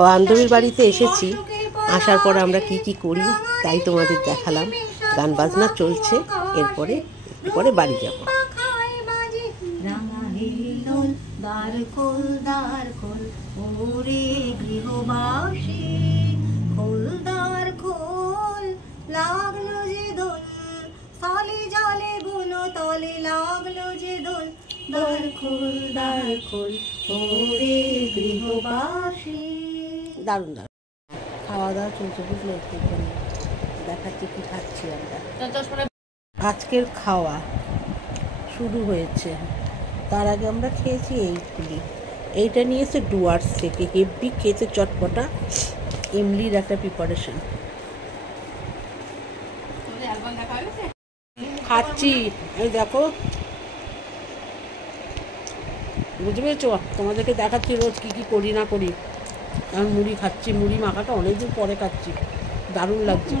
বান্ধবীর বাড়িতে এসেছি, আসার পর আমরা কি কি করি তাই তোমাদের দেখালাম। গান বাজনা চলছে, এরপরে একটু পরে বাড়ি যাব। লাগলো যে দোল সালি জলে বুনো তলে লাগলো যে দোল দ্বার খোল ওরে গৃহবাসী। দারুণ দারুণ খাওয়া দাওয়া চলছে, বুঝলো? দেখাচ্ছি কি খাচ্ছি আমরা। আজকের খাওয়া শুরু হয়েছে, তার আগে আমরা খেয়েছি এইগুলি। এইটা নিয়েছে ডুয়ার্স থেকে, হেভি খেতে চটপটা ইমলির একটা প্রিপারেশন। খাচ্ছি, এই দেখো, বুঝতে পেরেছো? তোমাদেরকে দেখাচ্ছি রোজ কী কী করি না করি। আমি মুড়ি খাচ্ছি, মুড়ি মাখাটা অনেকদিন পরে খাচ্ছি, দারুণ লাগছে।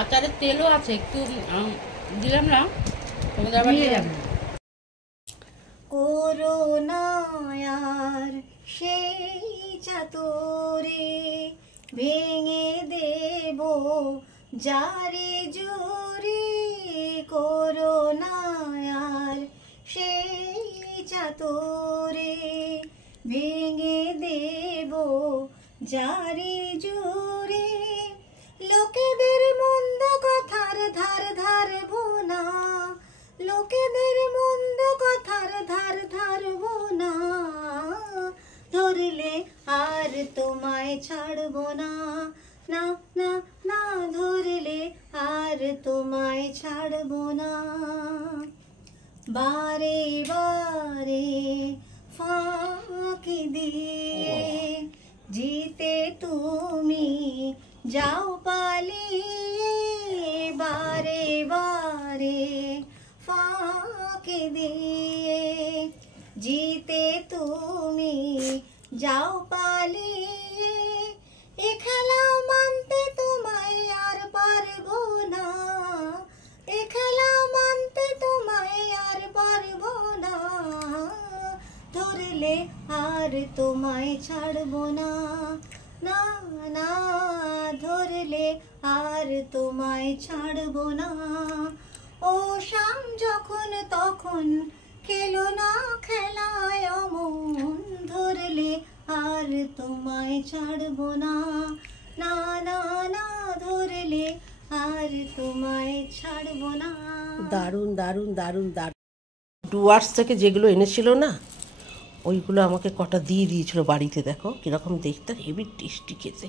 আচারের তেলও আছে, একটু দিলাম না। করোনায়ার সেই চাতুরে ভেঙে দেব যারে জোরে। করোনায়ার সেই চাতুরে ভেঙে দেব যারে জোরে। লোকেদের মন্দ কথার ধার ধারবো না, লোকেদের মন্দ কথার ধার ধারবো না। ধরলে আর তোমায় ছাড়বো না, না না না, ধরলে আর তোমায় ছাড়বো না। বারে বারে ফাঁকি দিয়ে জিতে তুমি যাও পালিয়ে। বারে বারে ফাঁকি দিয়ে জিতে তুমি যাও পালিয়ে। এ খেলা মানতে তোমায় আর পারবো না, এ খেলা মানতে তোমায় আর পারবো না। ধরলে আর তোমায় ছাড়বো না, না না, ধরলে আর তোমায় ছাড়বো না। ও শাম যখন তখন খেলো না খেলায় অমন। ধরলে আর তোমায় ছাড়বো না, না না না, ধরলে আর তোমায় ছাড়বো না। দারুণ দারুণ দারুণ দারুণ। ডুয়ার্স থেকে যেগুলো এনেছিল না, ওইগুলো আমাকে কটা দিয়ে দিয়েছিল বাড়িতে। দেখো কীরকম দেখতে, হেভি টেস্টি খেতে।